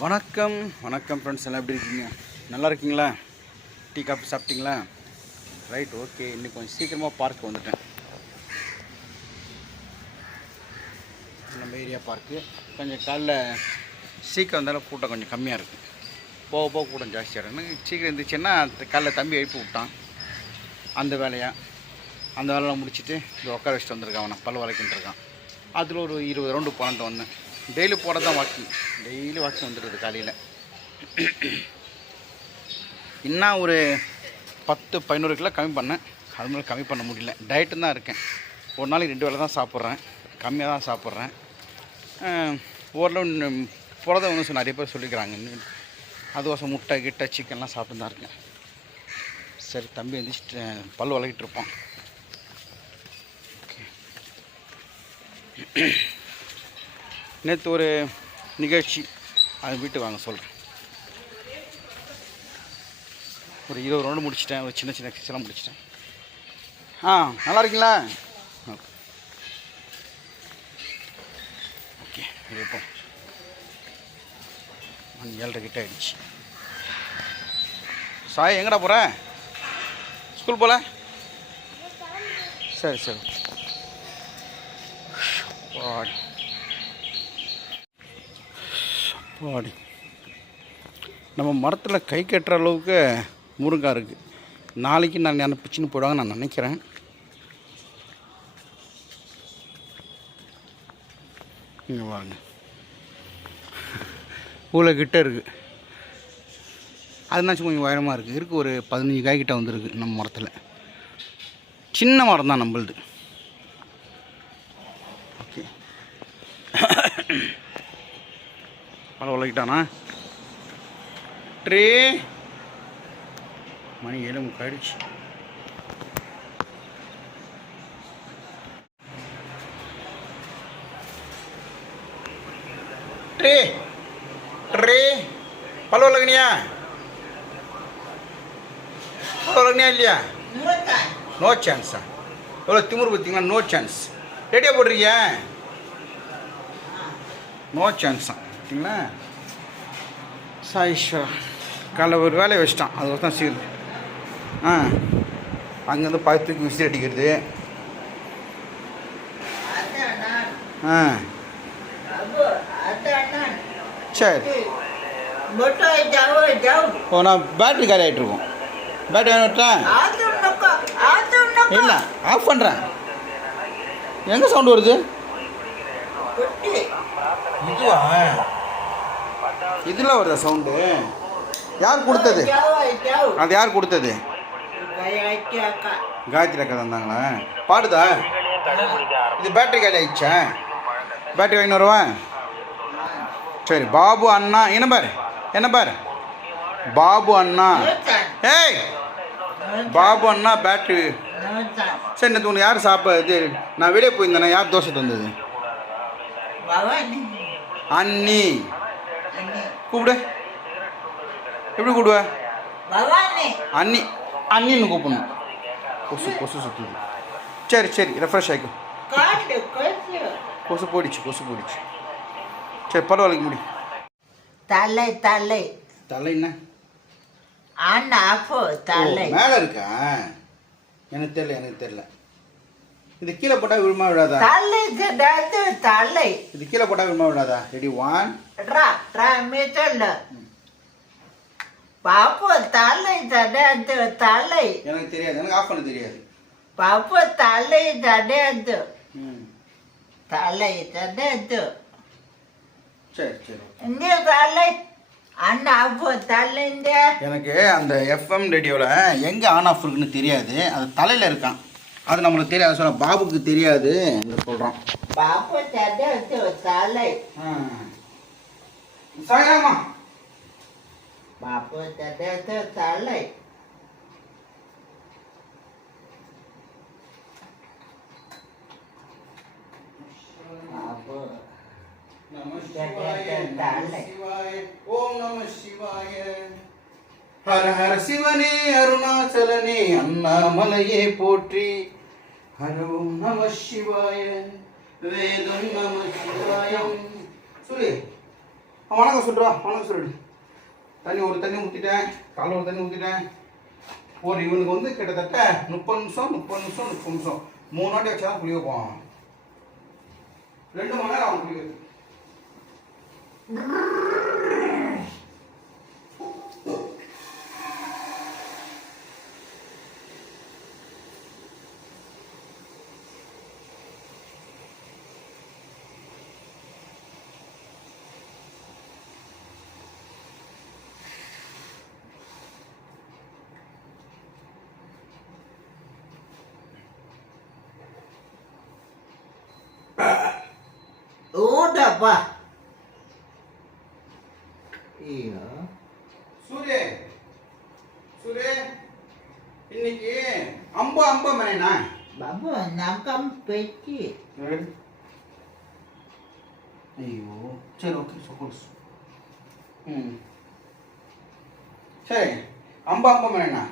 வணக்கம் வணக்கம் ஃப்ரெண்ட்ஸ், எல்லாம் எப்படி இருக்கீங்க? நல்லா இருக்கீங்களா? டீ காஃபி சாப்பிட்டீங்களா? Right, okay. இன்றைக்கி கொஞ்சம் சீக்கிரமாக பார்க் வந்துட்டேன். நம்ம ஏரியா பார்க்கு கொஞ்சம் காலைல சீக்கிரம் வந்தாலும் கூட்டம் கொஞ்சம் கம்மியாக இருக்குது. போக போக கூட்டம் ஜாஸ்தியாக இருக்குது. சீக்கிரம் இருந்துச்சுன்னா காலைல தம்பி எழுப்பி விட்டான். அந்த வேலையெல்லாம் முடிச்சுட்டு இது உட்கார வச்சுட்டு வந்திருக்கான். அவனை பல் வளைக்கிட்டு இருக்கான். அதில் ஒரு 20 ரவுண்டு போனது வந்தேன். டெய்லி போகிறது தான் வாக்கிங். டெய்லி வாக்கிங் வந்துடுது காலையில். இன்னும் ஒரு 10-11 கிலோ கம்மி பண்ணேன். அது மாதிரி கம்மி பண்ண முடியல. டயட்டு தான் இருக்கேன். ஒரு நாளைக்கு 2 வேளை தான் சாப்பிட்றேன். கம்மியாக தான் சாப்பிட்றேன். ஓரளவு புரதம் வந்து நிறைய பேர் சொல்லிக்கிறாங்க. அதுவாசம் முட்டை கிட்டை சிக்கன்லாம் சாப்பிட்டு தான் இருக்கேன். சரி, தம்பி எழுந்திரிச்சிட்டு பல் வளக்கிட்டு இருப்பான். நேற்று ஒரு நிகழ்ச்சி, அது வீட்டு வாங்க சொல்கிறேன். ஒரு 20 ரவுண்டு முடிச்சிட்டேன். ஒரு சின்ன சின்ன எக்ஸசைஸ்லாம் முடிச்சிட்டேன். நல்லா இருக்கீங்களா? ஓகே, இப்போ 7:30 கிட்ட ஆகிடுச்சு. சாய், எங்கடா போகிற? ஸ்கூல் போகல? சரி சரி. பாடி நம்ம மரத்தில் கை கட்டுற அளவுக்கு முருங்காய் இருக்குது. நாளைக்கு நான் பிச்சுன்னு போயிடுவாங்க நான் நினைக்கிறேன். இங்கே வாங்க, பூலை கிட்டே இருக்குது. அதுனாச்சும் கொஞ்சம் உயரமாக இருக்குது. ஒரு 15 காய் கிட்ட வந்துருக்கு நம்ம மரத்தில். சின்ன மரம் தான் நம்மளுது. ஓகே, பல உலகிட்டானா? ட்ரே மணி 7:30 ஆயிடுச்சு. ட்ரே ட்ரே பல உலகனியா? பல உலகனியா இல்லையா? நோ சான்ஸா? எவ்வளோ திமுரு பார்த்தீங்களா? No chance. ரெடியாக போடுறீங்க? நோ சான்ஸ் தான் பார்த்தீங்களா? சாயிஸ்வரா காலைல ஒரு வேலையை வச்சிட்டான். அது ஒரு தான் சீர். அங்கேருந்து பக்கத்துக்கு விசிறி அடிக்கிறது. சரி. ஓ, நான் பேட்ரி காலி ஆகிட்டுருக்கோம். பேட்ரி வேணுட்டேன். இல்லை, ஆஃப் பண்ணுறேன். எங்கே சவுண்டு வருது? இதுவா? இதில் வருதா சவுண்டு? யார் கொடுத்தது? அது யார் கொடுத்தது? காயத்ரி அக்கா தந்தாங்களா? பாடுதா? இது பேட்டரி காலி ஆயிடுச்சா? பேட்டரி வாங்கி வருவேன். சரி, பாபு அண்ணா என்ன பார் பாபு அண்ணா. ஏய், பாபு அண்ணா பேட்டரி. சரி, நேற்று உனக்கு யார் இது நான் வெளியே போயிருந்தேண்ணா. யார் தோசை தந்தது? அண்ணி. கூப்பிடு. எப்படி கூப்பிடுவ? அண்ணி. அண்ணின்னு கூப்பிடணும். கொசு சுற்றுது. சரி சரி, ரெஃப்ரெஷ் ஆகிக்கும். கொசு போயிடுச்சு. சரி, பரவாயில்லைக்கு முடி. தலைன்னா மேலே இருக்கா? எனக்கு தெரியல. இது கீழே போட்டால் விழுமா விழாதா? இது கீழே போட்டால் விழுமா விழாதா? ரெடி, 1 பாப்பு தலை தலை. எனக்கு தெரியாது, எனக்கு ஆஃப் பண்ண தெரியாது. பாப்பு தலை தடையாது. தலை தடையாது. சரி. இங்கே தலை அண்ணா அப்போ தலைந்த. எனக்கு அந்த எஃப்எம் ரேடியோவில் எங்கே ஆன் ஆஃப் இருக்குன்னு தெரியாது. அது தலையில் இருக்கான். அது நம்மளுக்கு தெரியாது. சொல்ல பாபுக்கு தெரியாது சொல்கிறான். பாப்பு தடையாது தலை. சாயமா பாப்பு தடையாது தலை. ஓம் நம சிவாய. ஹர ஹர சிவனே அருணாச்சலனே அண்ணாமலையே போற்றி. ஹர ஓம் நம சிவாய. வேதம் நம சிவாயம். சொல்லு. வணக்கம் சொல்கிறா, வணக்கம் சொல்லிடு. ஒரு தண்ணி ஊற்றிட்டேன், காலைல ஒரு தண்ணி ஊற்றிட்டேன். இவனுக்கு வந்து கிட்டத்தட்ட 30 நிமிஷம் 3 வாட்டி வச்சா தான் குளி வைப்பான். 2 மணி நேரம் அவன் குளி வைக்கும். ஓடப்பா. ஐயோ சூரிய இன்னைக்கு அம்ப மனைனா பாபு நகம் பெட்டி. ஐயோ சரி ஓகே சப்போஸ் சரி அம்ப மனைனா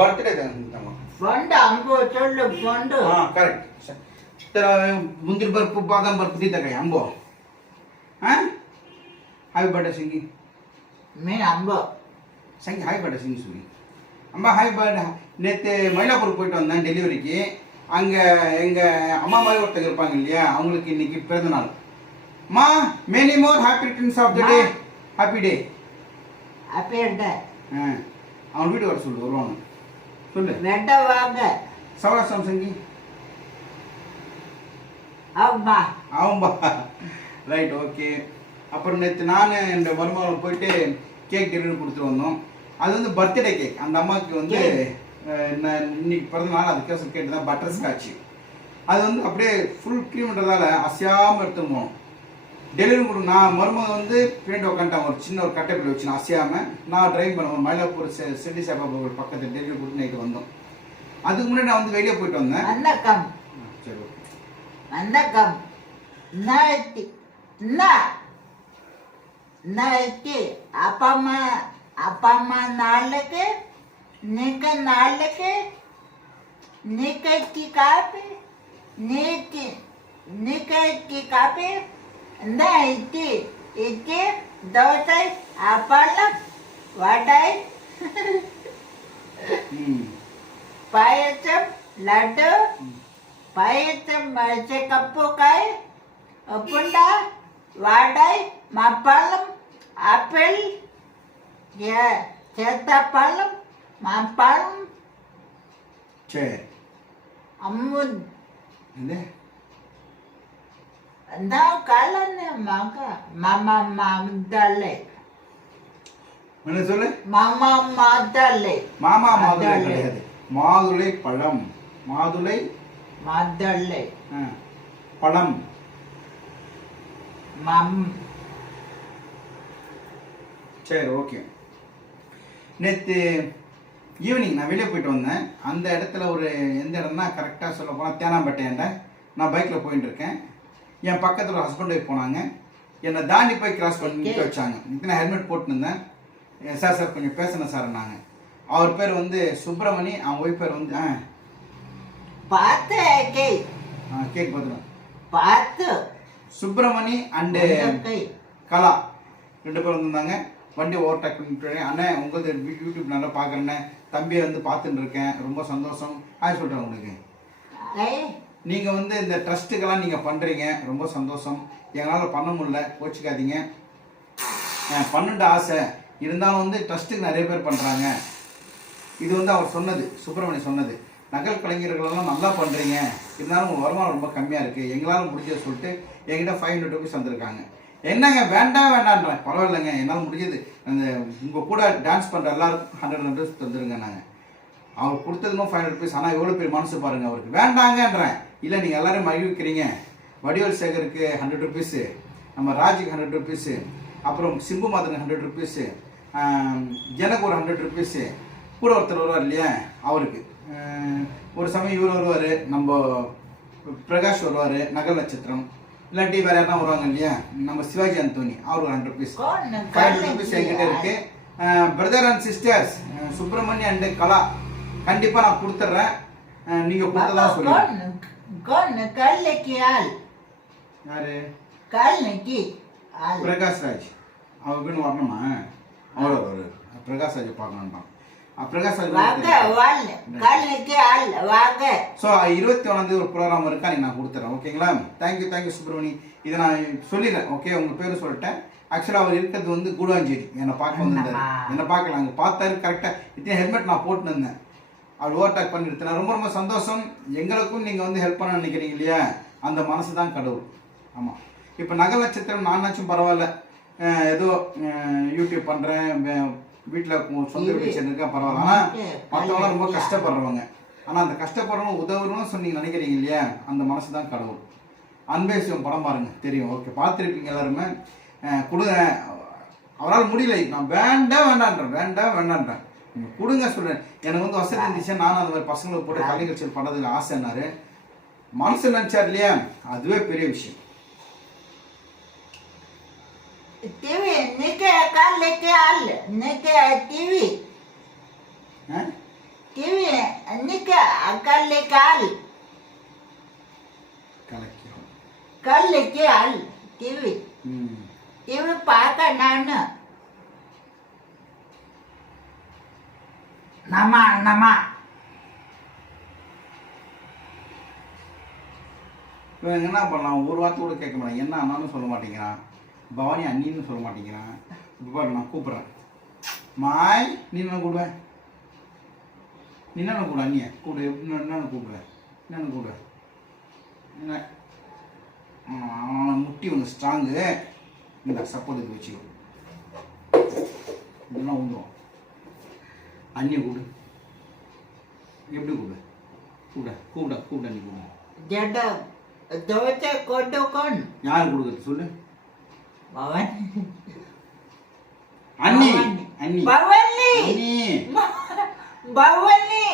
பர்த்டே தான் ஃபண்ட் அம்போ சொல்லு ஃபண்ட். करेक्ट तेरा मुंदिर बर्फ बादाम बर्फ दी तक है अंबो हां हैप्पी बर्थडे सिंगी मैं அம்போ संगी हैप्पी बर्थडे सिंगी सूरी அம்மா ஹாய் பர்த்டே நேற்று மயிலாப்பூர் போயிட்டு வந்தேன் டெலிவரிக்கு. அங்கே எங்கள் அம்மா மாதிரி ஒருத்தங்க இருப்பாங்க இல்லையா, அவங்களுக்கு இன்னைக்கு பிறந்த நாள். அம்மா many more happy returns of the day. Happy day. Happy day. அவன் வீட்டுக்கு வர சொல்லு, வருவாங்க சொல்லு. வெட்ட வாங்க சவராசம் சங்கி அம்மா ஆமாம்பா ரைட் ஓகே. அப்புறம் நேற்று நான் என் மருமகள் போயிட்டு கேக் டெலிவரி கொடுத்துட்டு வந்தோம். அது வந்து பர்த்டே கேக். அந்த அம்மாவுக்கு வந்து இன்னைக்கு பிறந்த நாள், அதுக்கோசம் கேட்டு தான் பட்டர் ஸ்காட்ச். அது வந்து அப்படியே ஃபுல் க்ரீம்ன்றதால அசையாமல் எடுத்துன்னு போனோம். டெலிவரி கொடுங்க. நான் மருமக வந்து பின்னாடி உட்காந்துட்டாங்க, ஒரு சின்ன ஒரு கட்டைப்பில் வச்சு நான் அசையாமல் நான் ட்ரைவ் பண்ணுவேன். மயிலாப்பூர் சிட்டி சாப்பா பக்கத்தில் டெலிவரி கொடுத்து நைட்டு வந்தோம். அதுக்கு முன்னாடி நான் வந்து வெளியே போயிட்டு வந்தேன். வணக்கம். சரி ஓகே வணக்கம். நாளைக்கு அப்பா அம்மா நாளைக்கு நாளைக்கு காப்பி நீக்கி காப்பி இட்லி தோசை அப்பளம் வடை பாயசம் லட்டு பாயசம் கப்புக்காய் புண்டா வடை மாப்பழம் ஆப்பிள் சேத்தாப்பழம் மாப்பழம் சரி அம்முன் என்ன நான் காலன்னு மாமா மாதலை என்ன சொல்லு. மாமா மாதலை கிடையாது, மாதுளை பழம். மாதுளை பழம் சரி ஓகே. நேற்று ஈவினிங் நான் வெளியே போயிட்டு வந்தேன். அந்த இடத்துல ஒரு எந்த இடம்னா கரெக்டாக சொல்ல போனால் தேனாம்பேட்டையாண்ட நான் பைக்கில் போயிட்டு இருக்கேன். என் பக்கத்தில் ஒரு ஹஸ்பண்ட் ஒய்ஃப் போனாங்க. என்னை தாண்டி போய் கிராஸ் பண்ணி நிற்க வச்சாங்க. நான் ஹெல்மெட் போட்டுருந்தேன். சார் கொஞ்சம் பேசணும் சார்னாங்க. அவர் பேர் வந்து சுப்பிரமணி, அவன் ஒய்ஃப் பேர் வந்து கேக் பார்த்து சுப்பிரமணி அண்டு கலா 2 பேர் வந்திருந்தாங்க. வண்டி ஓவர்டேக் பண்ணிட்டு அண்ணன் உங்களது யூடியூப் நல்லா பார்க்குறேண்ணே, தம்பியை வந்து பார்த்துட்டு இருக்கேன், ரொம்ப சந்தோஷம் ஆய் சொல்கிறேன். உங்களுக்கு நீங்கள் வந்து இந்த ட்ரஸ்ட்டுக்கெல்லாம் நீங்கள் பண்ணுறீங்க, ரொம்ப சந்தோஷம். எங்களால் பண்ண முடியல, கோச்சிக்காதீங்க. பண்ணுன்ற ஆசை இருந்தாலும் வந்து ட்ரஸ்ட்டுக்கு நிறைய பேர் பண்ணுறாங்க. இது வந்து அவர் சொன்னது, சுப்பிரமணியம் சொன்னது. நகல் கலைஞர்களெல்லாம் நல்லா பண்ணுறீங்க, இருந்தாலும் உங்கள் வருமானம் ரொம்ப கம்மியாக இருக்குது, எங்களால் முடிஞ்சதை சொல்லிட்டு என்கிட்ட 500 ருபீஸ் வந்திருக்காங்க. என்னங்க வேண்டான்றேன். பரவாயில்லைங்க, என்னால் முடிஞ்சது. அந்த உங்கள் கூட டான்ஸ் பண்ணுற எல்லாருக்கும் 100 ருபீஸ் தந்துடுங்க. நாங்கள் அவர் கொடுத்ததுமோ 500 ருபீஸ். ஆனால் எவ்வளோ பேர் மனசு பாருங்கள் அவருக்கு. வேண்டாங்கன்றேன். இல்லை நீங்கள் எல்லோரும் மகிழ்விக்கிறீங்க. வடிவேல் சேகருக்கு 100 ருபீஸு, நம்ம ராஜுக்கு 100 ருபீஸு, அப்புறம் சிம்பு மாதனுக்கு 100 ருபீஸு, எனக்கு ஒரு 100 ருபீஸு, கூட ஒருத்தர் வருவார் இல்லையா அவருக்கு. ஒரு சமயம் இவர் வருவார், நம்ம பிரகாஷ் வருவார், நகல் நட்சத்திரம், இல்லாட்டி வேறு யாருனா வருவாங்க இல்லையா, நம்ம சிவாஜி அந்தோனி, அவர் ஒரு 100 ருபீஸ். 500 ருபீஸ் என்கிட்ட இருக்கு. Brother and sisters Subramaniam and Kala கண்டிப்பாக நான் கொடுத்துட்றேன். நீங்கள் கொடுத்ததா சொல்லுங்கள். யாரு? பிரகாஷ் ராஜ். அவன் வீடு வரணுமா அவ்வளோ ஒரு பிரகாஷ் ராஜை பார்க்கணுன்றான் பிரகாஷ் வாங்க வாங்க காலைக்கு ஆள் வாங்க. ஸோ 21 ஒரு ப்ரோக்ராம் இருக்கா நீ நான் கொடுத்துறேன் ஓகேங்களா. தேங்க்யூ சுப்ரமணி. இதை நான் சொல்லிடுறேன் ஓகே. உங்கள் பேர் சொல்லிட்டேன். ஆக்சுவலாக அவர் இருக்கிறது வந்து கூடாஞ்சேரி. என்னை பார்க்க வந்திருந்தாரு. என்னை பார்க்கல அங்கே பார்த்தாரு கரெக்டாக. இத்தனை ஹெல்மெட் நான் போட்டுன்னு இருந்தேன். அவர் ஓவர்டேக் பண்ணிருத்தேன். ரொம்ப ரொம்ப சந்தோஷம். எங்களுக்கும் நீங்கள் வந்து ஹெல்ப் பண்ண நினைக்கிறீங்க இல்லையா, அந்த மனசு தான் கடவுள். ஆமாம். இப்போ நகை நட்சத்திரம் நானாச்சும் பரவாயில்ல, ஏதோ யூடியூப் பண்ணுறேன், வீட்டில் சொந்த வீடு வச்சுருக்கா பரவாயில்ல. ஆனால் மற்றவங்களாம் ரொம்ப கஷ்டப்படுறவங்க. ஆனால் அந்த கஷ்டப்படுறவங்க உதவுறோம்னு சொல்லி நினைக்கிறீங்க இல்லையா, அந்த மனசு தான் கடவுள். அன்பேசியம் படம் பாருங்க தெரியும். ஓகே பார்த்துருப்பீங்க எல்லாருமே. கொடுங்க. அவரால் முடியல. நான் வேண்டான்றேன். நீங்கள் கொடுங்க சொல்கிறேன். எனக்கு வந்து வசதி இருந்துச்சு. நானும் அந்த மாதிரி பசங்களுக்கு போட்டு கலை கட்சியில் படுறதுக்கு ஆசைன்னாரு. மனசு நினச்சார் இல்லையா, அதுவே பெரிய விஷயம். टीवी निके काल लेके आल निके टीवी निके काल लेके आल काल लेके आल टीवी पाका नाना नमा என்ன பண்ணலாம், ஒரு வார்த்தை கூட கேட்க மாட்டேன். என்ன ஆனாலும் சொல்ல மாட்டேங்கிறான். பவானி அண்ணின்னு சொல்ல மாட்டேங்கிறான். இப்போ பாரு நான் கூப்பிட்றேன். மாய் நீ என்ன கூடுவேன், நீ என்ன கூட அண்ணிய கூடு. என்னென்னு கூப்பிடுவேன், என்னென்னு கூடுவேன். என்ன முட்டி ஒன்று ஸ்ட்ராங்கு. இந்த சப்போர்ட் இது வச்சுக்கோ. இதெல்லாம் உண்டுவோம். அண்ணியை கூடு. எப்படி கூப்பிடு கூப்பிட நீ கூப்பிட. ஜட தோச்சை கொண்டு கொண்டு யார் கொடுக்குறது சொல்லு. பவன் அண்ணி பவனி பவனி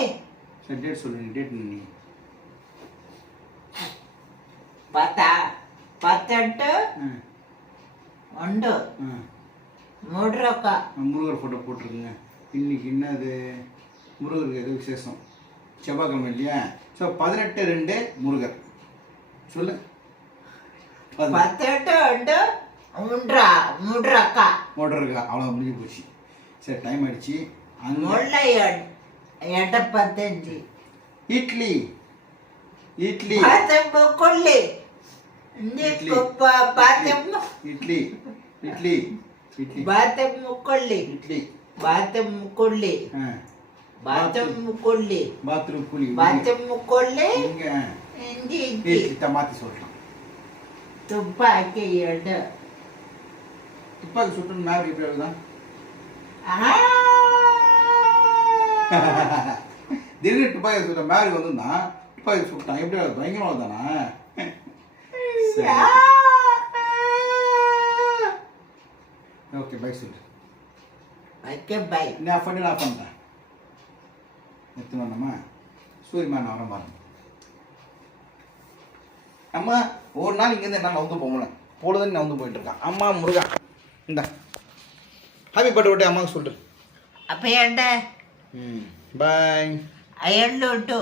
சரி டேட் சொல்லு. டேட் நீ பத்தெட்டு உண்டு மூடுறக்கா. முருகர் ஃபோட்டோ போட்டிருக்குங்க. இன்னைக்கு என்னது முருகருக்கு எது விசேஷம், செவ்வாய்க்கிழமை இல்லையா. ஸோ 18/2 முருகர் சொல்லு. 18 உண்டு மூடுறக்கா அவ்வளோ முடிஞ்சு போச்சு. சரி டைம் ஆயிடுச்சு. முல்லை 8:15 இட்லி கொல்லி இட்லி பாத்தம் முக்கொல்லி பாத்ரூம் முக்கொல்லி மாற்றி சொல்கிறேன். துப்பாக்கி எடு. துப்பாக்கி சுட்டு மேலே எப்படி இருக்குதான் திடீர்னு துப்பாக்கி சுட்ட மேலே வந்துருந்தான். துப்பாக்கி சுட்டான் எப்படி பயங்கரமாக தானா. ஓகே பை சொல்லு. Okay bye. நான் பண்ணிட்டேன். எத்தனை வேணுமா சூரியமான வர பாருங்க. அம்மா ஒரு நாள் இங்கேருந்து என்னால் வந்து போகல பொழுதுன்னு நான் வந்து போயிட்டுருக்கேன். அம்மா முருகா இந்த ஹாப்பி பர்த்டே அம்மாவுக்கு சொல்லிட்டு. அப்போ என்ன பாய் அயல்லோட்டு